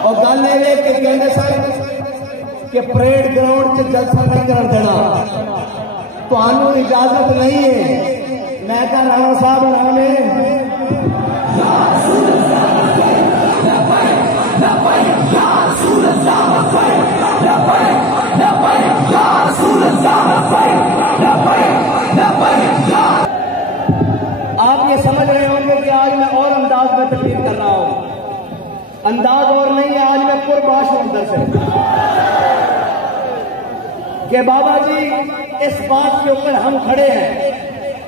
और गल ये कि कहते सन कि परेड ग्राउंड च जलसा नहीं कर देना, तो इजाजत नहीं है। मैं कह राणा साहब आराम है। आप ये समझ रहे होंगे कि आज मैं और अंदाज में तकलीफ कर रहा हूं। अंदाज और नहीं है, आज मैं कुर्बाश हूं अंदर से कि बाबा जी इस बात के ऊपर हम खड़े हैं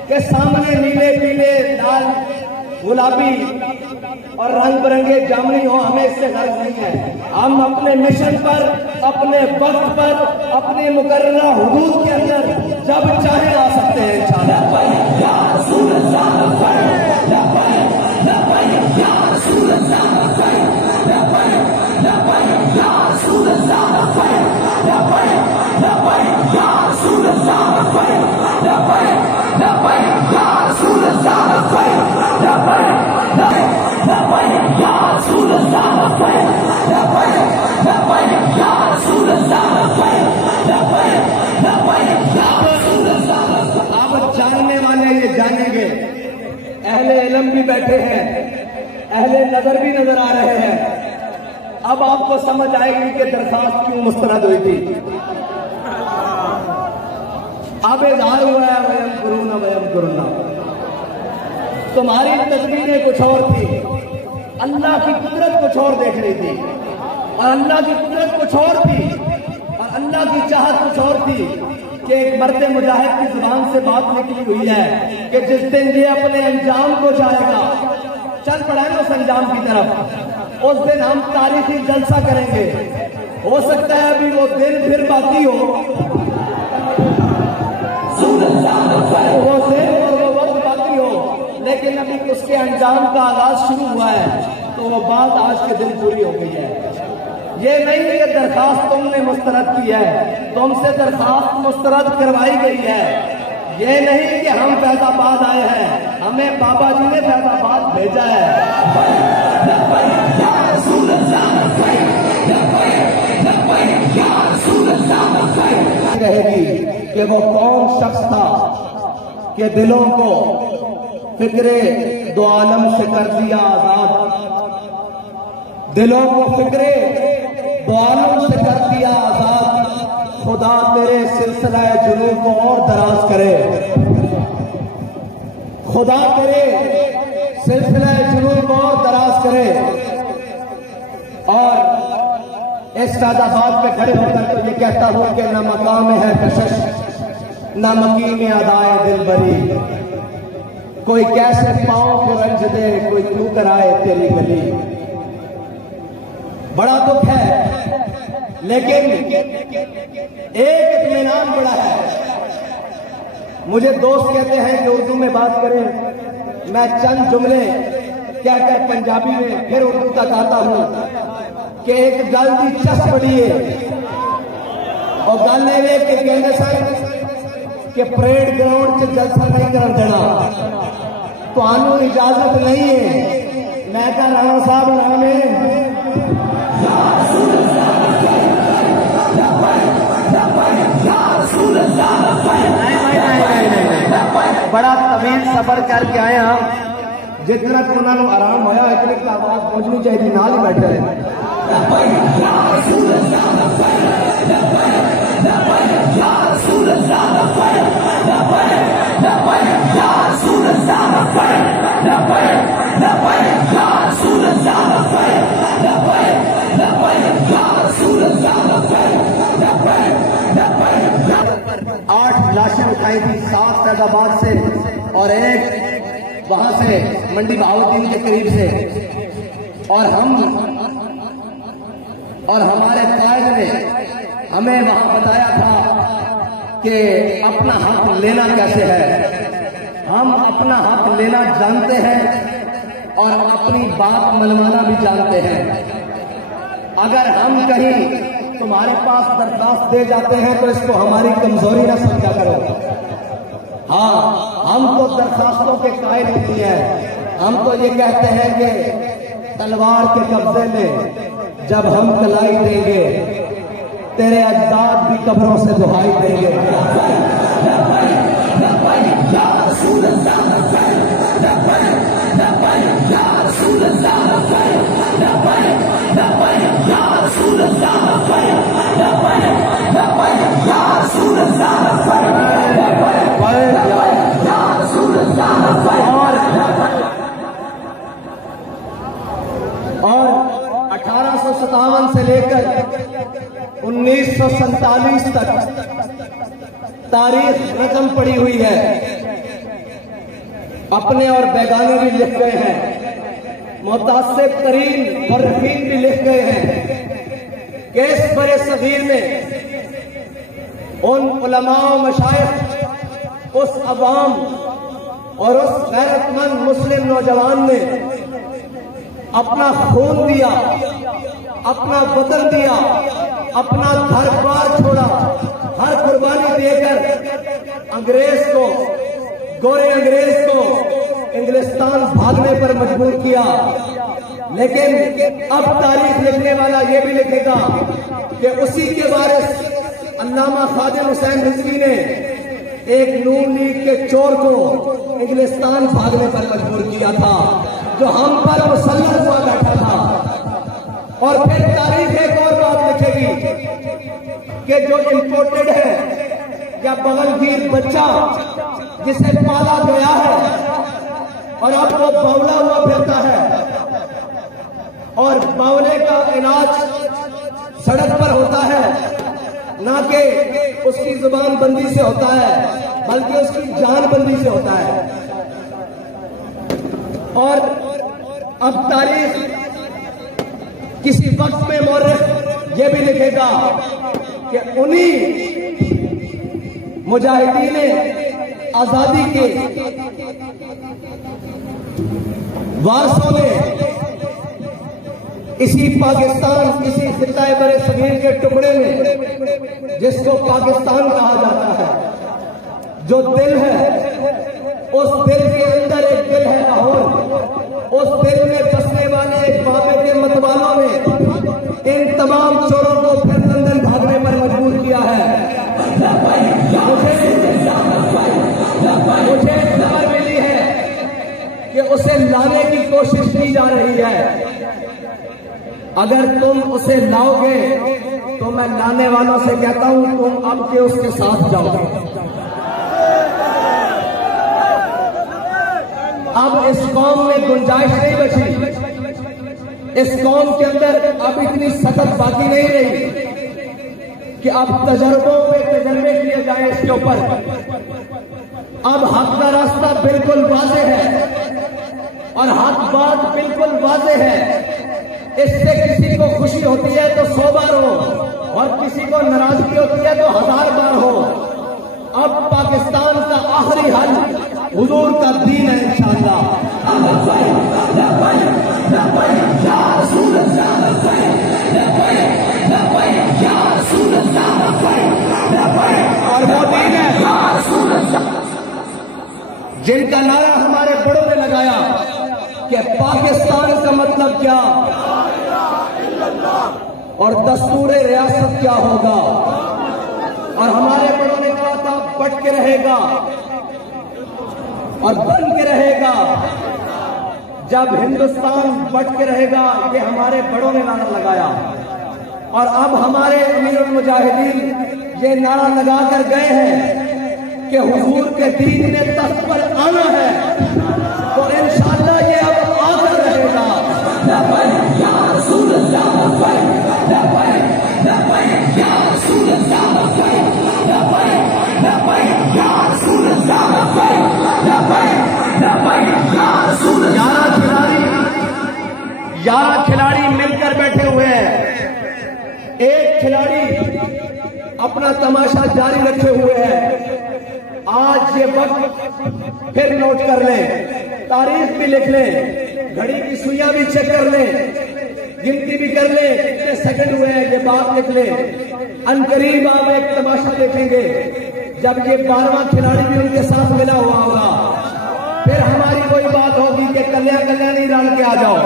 कि सामने नीले पीले लाल गुलाबी और रंग बिरंगे जामनी हो, हमें इससे गर्ज नहीं है। हम अपने मिशन पर, अपने वक्त पर, अपने मुकर्ररा हुदूद के अंदर जब चाहे आ सकते हैं इंशाअल्लाह। अब जानने वाले ये जानेंगे, अहले इल्म भी बैठे हैं, अहले नजर भी नजर आ रहे हैं। अब आपको समझ आएगी कि दरखास्त क्यों मुस्तरद हुई थी। अब इज़हार हुआ है वयम करुना। तुम्हारी तस्वीरें कुछ और थी, अल्लाह की कुदरत कुछ और देख रही थी, और अल्लाह की कुदरत कुछ और थी, और अल्लाह की चाहत कुछ और थी कि एक मर्द मुजाहिद की जुबान से बात निकली हुई है कि जिस दिन ये अपने अंजाम को जाएगा, चल पड़ा है उस अंजाम की तरफ, उस दिन हम तारीखी जलसा करेंगे। हो सकता है अभी वो दिन फिर बाकी हो, वो दिन और वो वक्त बाकी हो, लेकिन अभी उसके अंजाम का आगाज शुरू हुआ है, तो वो बात आज के दिन पूरी हो गई है। ये नहीं कि दरखास्त तुमने मुस्तरद की है, तुमसे दरखास्त मुस्तरद करवाई गई है। ये नहीं कि हम फैजाबाद आए हैं, हमें बाबा जी ने फैजाबाद भेजा है। रहेगी कि वो कौन शख्स था कि दिलों को फिक्रे दो आलम से कर दिया आजाद, दिलों को फिक्रे दो आलम से कर दिया आजाद। खुदा तेरे सिलसिला जुनू को और दराज करे, खुदा तेरे सिलसिला जुनू को और दराज करे। और इस फैजाबाद पे खड़े होकर तो ये कहता हूं कि न मकाम है कशिश, न मकीन अदाए दिल बरी। कोई कैसे पांव को रंज दे, कोई क्यों कराए तेरी गली। बड़ा दुख है, लेकिन एक इत्मीनान बड़ा है। मुझे दोस्त कहते हैं कि उर्दू में बात करें, मैं चंद जुमले कहकर पंजाबी में फिर उर्दू तक आता हूं कि एक गल की चस बड़ी है, और गल ये कि कहते सन कि परेड ग्राउंड च जलसा नहीं कर देना, तो इजाजत नहीं है। मैं कह राणा साहब आराम है। बड़ा तवील सफर करके आए हम, जितना तो उन्होंने आराम होया इतनी तो आवाज पहुंचनी चाहिए, नाल ही बैठे रहे। आठ लाशें उठाई थी, 7 फैजाबाद से और एक वहां से मंडी बहाउद्दीन के करीब से। और हमारे कायद ने हमें वहां बताया था कि अपना हक लेना कैसे है। हम अपना हक लेना जानते हैं और अपनी बात मनवाना भी जानते हैं। अगर हम कहीं तुम्हारे पास दरखास्त दे जाते हैं तो इसको हमारी कमजोरी न समझा करो। हाँ, हम तो दरखास्तों के कायल नहीं हैं। हम तो ये कहते हैं कि तलवार के कब्जे में जब हम कलाई देंगे, तेरे अजदाद भी कब्रों से दुहाई देंगे। और 1857 से लेकर 1947 तक तारीख रकम पड़ी हुई है। अपने और बेगाने भी लिख गए हैं, मुतासिब तरीन मर्रखीन भी लिख गए हैं कि इस बड़े सगीर में उन उलमा और मशाइख, उस अवाम और उस गैरतमंद मुस्लिम नौजवान ने अपना खून दिया, अपना वतन दिया, अपना घर बार छोड़ा, हर कुर्बानी देकर अंग्रेज को, गोरे अंग्रेज को इंग्लिस्तान भागने पर मजबूर किया। लेकिन अब तारीख लिखने वाला ये भी लिखेगा कि उसी के वारिस अल्लामा खादिम हुसैन रिजवी ने एक नून लीग के चोर को इंग्लिस्तान भागने पर मजबूर किया था, जो हम पर मुसल्लत हुआ बैठा था। और फिर तारीख एक और बात लिखेगी कि जो इम्पोर्टेड है या बगलगीर बच्चा जिसे पाला गया है और अब वो बावला हुआ फिरता है, और बावले का इलाज सड़क पर होता है, ना कि उसकी जुबान बंदी से होता है, बल्कि उसकी जान बंदी से होता है। और अब तारीख किसी वक्त में मौरख ये भी लिखेगा कि उन्हीं मुजाहिदीन आजादी के वारसों ने इसी पाकिस्तान, इसी खिताए बरे सगीर के टुकड़े में जिसको पाकिस्तान कहा जाता है, जो दिल है, उस दिल के अंदर एक दिल है लाहौर, उस दिल में बसने वाले एक बाबे के मतवालों ने इन तमाम चोरों को फिर लंदन भागने पर मजबूर किया है। मुझे खबर मिली है कि उसे लाने की कोशिश की जा रही है। अगर तुम उसे लाओगे तो मैं लाने वालों से कहता हूं तुम अब के उसके साथ जाओगे। अब इस कौम में गुंजाइश नहीं बची, इस कौम के अंदर अब इतनी सख्त बाकी नहीं रही कि अब तजर्बों पे तजर्बे किए जाए इसके ऊपर। अब हक का रास्ता बिल्कुल वाज़ेह है और हक बात बिल्कुल वाज़ेह है। इससे किसी को खुशी होती है तो 100 बार हो और किसी को नाराजगी होती है तो 1000 बार हो। अब पाकिस्तान का आखिरी हल हुजूर का दीन है इंशाअल्लाह। और वो दीन है जिनका नारा हमारे बड़ों ने लगाया कि पाकिस्तान का मतलब क्या और दस्तूर रियासत क्या होगा। और हमारे बड़ों ने कहा था बट के रहेगा और बन के रहेगा। जब हिंदुस्तान बट के रहेगा, ये हमारे बड़ों ने नारा लगाया। और अब हमारे अमीरुल मुजाहिदीन ये नारा लगा कर गए हैं कि हुजूर के दीन ने तख्त पर आना है, तो इंशाअल्लाह ये अब आकर रहेगा। ग्यारह खिलाड़ी मिलकर बैठे हुए हैं। एक खिलाड़ी अपना तमाशा जारी रखे हुए है। आज ये वक्त फिर नोट कर लें, तारीख भी लिख लें, घड़ी की सुइयां भी चेक कर लें, गिनती भी कर लें कितने सेकंड हुए हैं, ये बात लिख लें। अनकरीब आप एक तमाशा देखेंगे जब ये 12वां खिलाड़ी भी उनके साथ मिला हुआ होगा। फिर हमारी कोई बात होगी कि कल्याणी रन के आ जाओ।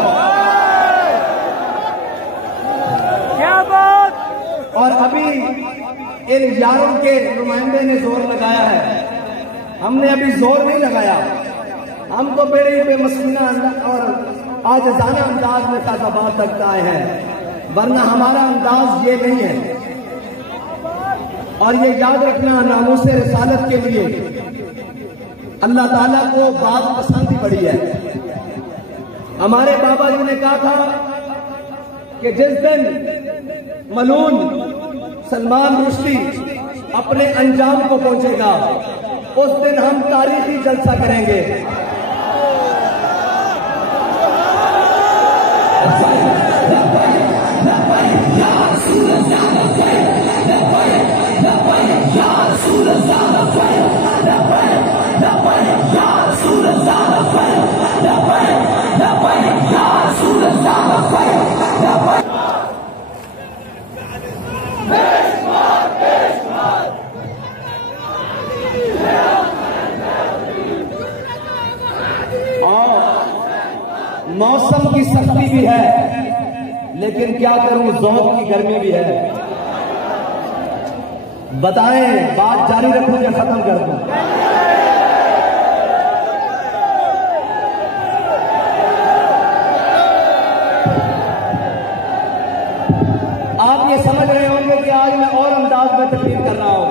और अभी इन यारों के नुमाइंदे ने जोर लगाया है, हमने अभी जोर नहीं लगाया। हम तो बड़े बेमसीना और आजिज़ाना अंदाज में फैज़ाबाद तक आए हैं, वरना हमारा अंदाज ये नहीं है। और ये याद रखना, नामूस रिसालत के लिए अल्लाह ताला को बात पसंद ही बड़ी है। हमारे बाबा जी ने कहा था कि जिस दिन मलून सलमान रुश्दी अपने अंजाम को पहुंचेगा, उस दिन हम तारीखी जलसा करेंगे। मौसम की सख्ती भी है, लेकिन क्या करूं, ज़ौक़ की गर्मी भी है। बताएं, बात जारी रखूं या खत्म कर दूं? आप ये समझ रहे होंगे कि आज मैं और अंदाज में तकरीर कर रहा हूं।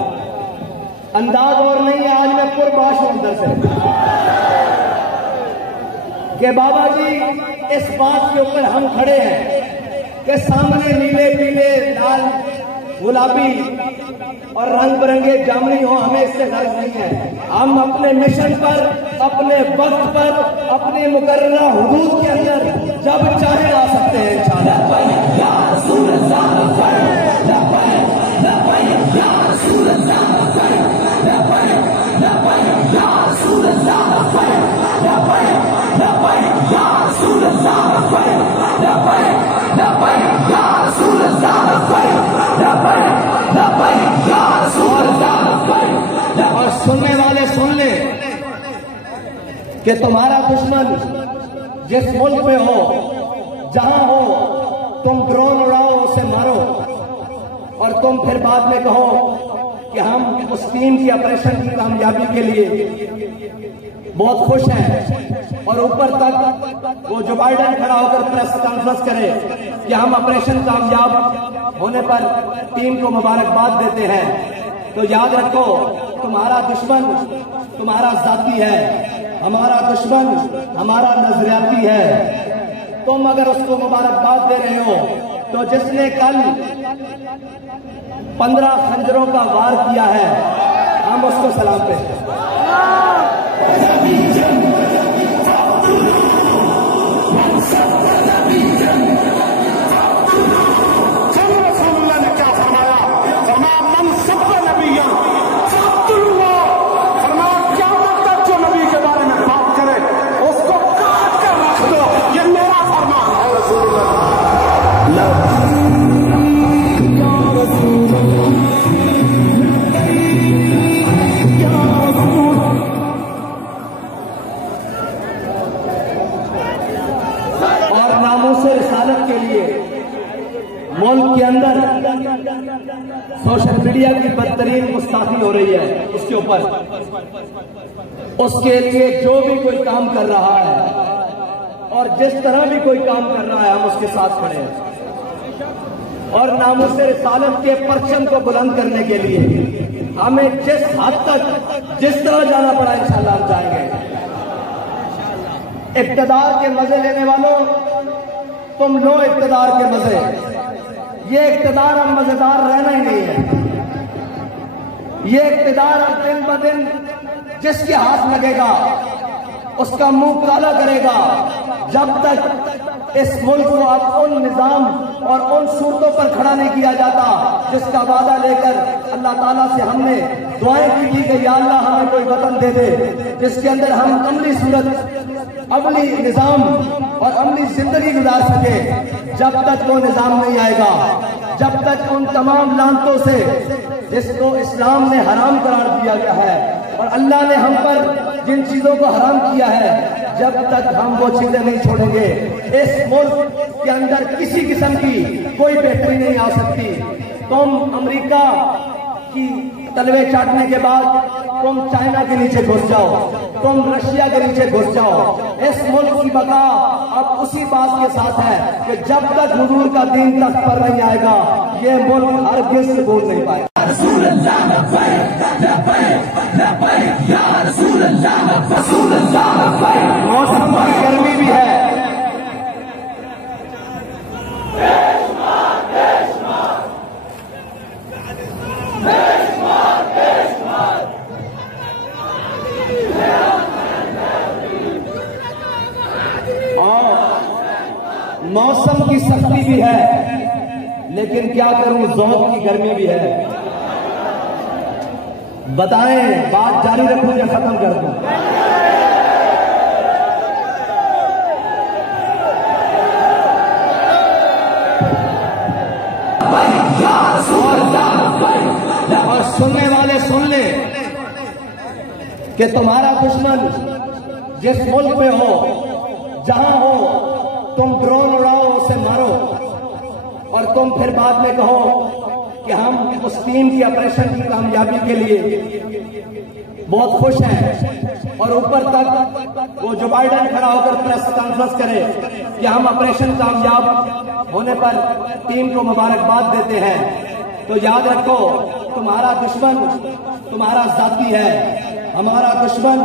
अंदाज और नहीं है, आज मैं कुर्बाश हूं अंदर से कि बाबा जी इस बात के ऊपर हम खड़े हैं कि सामने नीले पीले लाल गुलाबी और रंग बिरंगे जामनी हो, हमें इससे गर्ज नहीं है। हम अपने मिशन पर, अपने वक्त पर, अपने मुकर्ररा हुदूद के अंदर जब चाहे आ सकते हैं इंशाअल्लाह। और सुनने वाले सुन ले कि तुम्हारा दुश्मन जिस मुल्क में हो, जहां हो, तुम ड्रोन उड़ाओ, उसे मारो और तुम फिर बाद में कहो कि हम उस टीम की ऑपरेशन की कामयाबी के लिए बहुत खुश हैं, और ऊपर तक वो जो बाइडेन खड़ा होकर प्रेस कॉन्फ्रेंस करे कि हम ऑपरेशन कामयाब होने पर टीम को मुबारकबाद देते हैं। तो याद रखो, तुम्हारा दुश्मन तुम्हारा जाती है, हमारा दुश्मन हमारा नजरियाती है। तुम अगर उसको मुबारकबाद दे रहे हो, तो जिसने कल 15 खंजरों का वार किया है, हम उसको सलाम देते हैं। ने क्या फरमाया? फरमाया मन सब नबीया फरमाया क़यामत तक जो नबी के बारे में बात करे उसको काट कर रख दो। ये मेरा फरमान है रसूलुल्लाह। और नामूस रिसालत के लिए मुल्क के अंदर सोशल मीडिया की बदतरीन गुस्ताखी हो रही है, उसके ऊपर, उसके लिए जो भी कोई काम कर रहा है और जिस तरह भी कोई काम कर रहा है, हम उसके साथ खड़े हैं। और नामूस रिसालत के परचम को बुलंद करने के लिए हमें जिस हद तक, जिस तरह जाना पड़ा, इंशाअल्लाह हम जाएंगे। इक़्तिदार के मजे लेने वालों, तुम लो इक़्तिदार के मजे। ये इक़्तिदार अब मजेदार रहना ही नहीं है। ये इक़्तिदार अब दिन ब दिन जिसके हाथ लगेगा उसका मुंह काला करेगा, जब तक इस मुल्क को अब उन निजाम और उन सूरतों पर खड़ा नहीं किया जाता जिसका वादा लेकर अल्लाह ताला से हमने दुआएं की थी कि या अल्लाह हमें कोई वतन दे दे जिसके अंदर हम अमली सूरत, अमली निजाम और अमली जिंदगी गुजार सके। जब तक वो निजाम नहीं आएगा, जब तक उन तमाम लानतों से जिसको इस्लाम ने हराम करार दिया गया है और अल्लाह ने हम पर जिन चीजों को हराम किया है, जब तक हम वो चीजें नहीं छोड़ेंगे, इस मुल्क के अंदर किसी किस्म की कोई बेहतरी नहीं आ सकती। तुम अमेरिका की तलवे चाटने के बाद तुम चाइना के नीचे घुस जाओ, तुम रशिया के नीचे घुस जाओ। इस मुल्क की बका अब उसी बात के साथ है कि जब तक हुजूर का दीन तख्त पर नहीं आएगा ये मुल्क हरगिज़ सुकून नहीं पाएगा। मौसम की गर्मी भी है, मौसम की सख्ती भी है, लेकिन क्या करूं ज़ौक़ की गर्मी भी है। बताएं बात जारी रखूं या खत्म कर दूं? और सुनने वाले सुन ले कि तुम्हारा दुश्मन जिस मुल्क में हो, जहां हो, तुम ड्रोन उड़ाओ, उसे मारो और तुम फिर बाद में कहो कि हम उस टीम की ऑपरेशन की कामयाबी के लिए बहुत खुश हैं, और ऊपर तक वो जो बाइडेन खड़ा होकर प्रेस कॉन्फ्रेंस करे कि हम ऑपरेशन कामयाब होने पर टीम को मुबारकबाद देते हैं। तो याद रखो तुम्हारा दुश्मन तुम्हारा जाती है, हमारा दुश्मन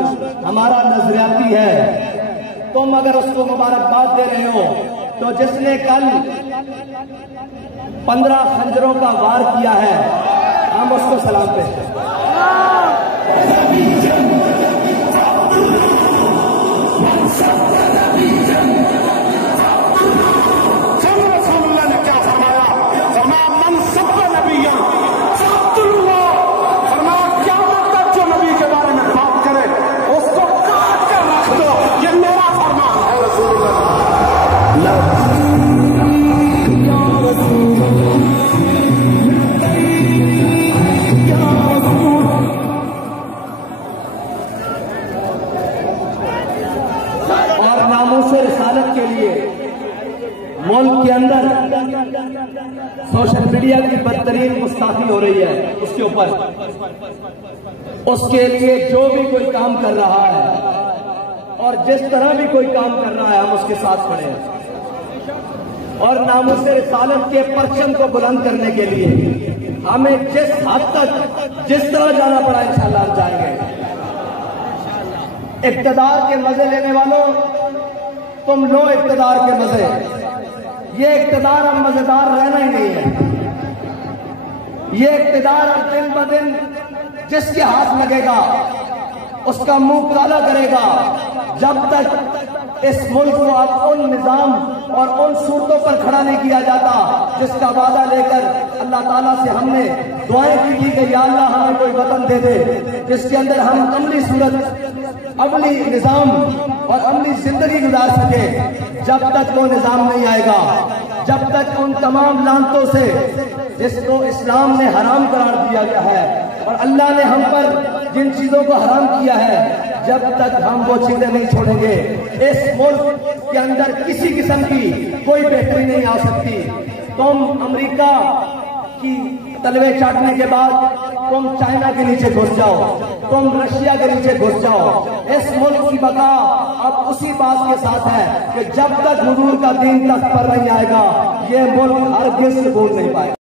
हमारा नजरियाती है। तुम अगर उसको मुबारकबाद दे रहे हो तो जिसने कल 15 खंजरों का वार किया है हम उसको सलाम पेश करते ने क्या फरमाया? फरमाया मन सब नबी जो नबी के बारे में बात करे उसको काट कर रख दो, ये मेरा फरमान है रसूलुल्लाह। और नामूसे रिसालत के लिए मुल्क के अंदर सोशल मीडिया की बदतरीन गुस्ताखी हो रही है, उसके ऊपर उसके लिए जो भी कोई काम कर रहा है और जिस तरह भी कोई काम कर रहा है हम उसके साथ खड़े हैं। और नामूसे रिसालत के परचम को बुलंद करने के लिए हमें जिस हद तक जिस तरह जाना पड़ा इंशाअल्लाह हम जाएंगे। इक़्तिदार के मजे लेने वालों तुम लो इक़्तिदार के मजे, ये इक़्तिदार अब मजेदार रहना ही नहीं है। ये इक़्तिदार अब दिन ब दिन जिसके हाथ लगेगा उसका मुंह काला करेगा, जब तक इस मुल्क को अब उन निजाम और उन सूरतों पर खड़ा नहीं किया जाता जिसका वादा लेकर अल्लाह ताला से हमने दुआएं की थी कि या अल्लाह हमें कोई वतन दे दे जिसके अंदर हम अमली सूरत, अमली निजाम और अमली जिंदगी गुजार सके। जब तक वो निजाम नहीं आएगा, जब तक उन तमाम लानतों से जिसको इस्लाम ने हराम करार दिया गया है और अल्लाह ने हम पर जिन चीजों को हराम किया है, जब तक हम वो चीजें नहीं छोड़ेंगे इस मुल्क के अंदर किसी किस्म की कोई बेहतरी नहीं आ सकती। तुम अमेरिका की तलवे चाटने के बाद तुम चाइना के नीचे घुस जाओ, तुम रशिया के नीचे घुस जाओ। इस मुल्क की बका अब उसी बात के साथ है कि जब तक हुजूर का दीन तख्त पर नहीं आएगा ये मुल्क हरगिज़ सुकून नहीं पाएगा।